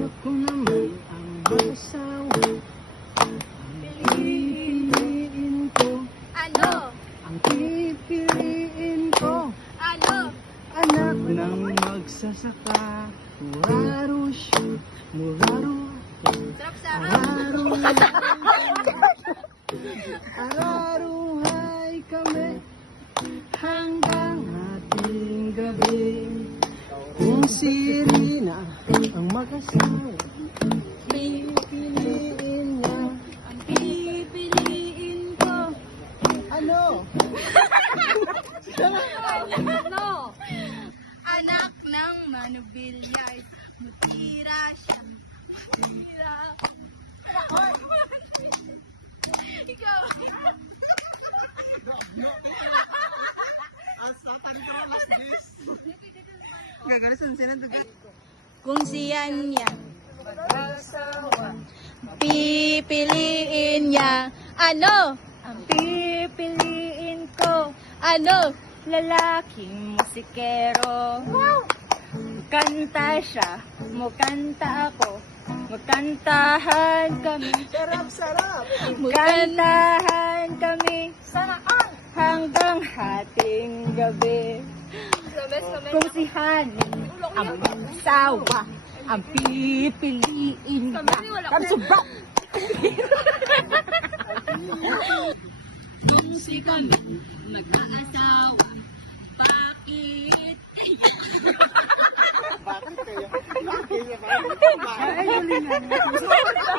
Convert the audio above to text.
Ako naman ang mag-asawa. Pipiliin ko. Ano? Ang pipiliin ko. Ano? Anak ng magsasaka. Muraro siya. Muraro. Sarap-sarap. Araruhay kami hanggang ating gabi. Kung si Rina ang mag-asawa, pipiliin niya. Ang pipiliin ko. Ano? Ano? Anak ng manubilyay. Mutira siya. Mutira. Ikaw. Kung siyan niya pipiliin niya, ano? Ang pipiliin ko, ano? Lalaking musikero. Wow! Kanta siya, mukanta ako. Magkantahan kami. Sarap-sarap! Magkantahan kami. Saan? Hanggang hating gabi. Kung si Honey ang mag-asawa, ang pipiliin niya. Ang subak! Kung si kami mag-aasawa, bakit? Bakit kayo? Bakit kayo?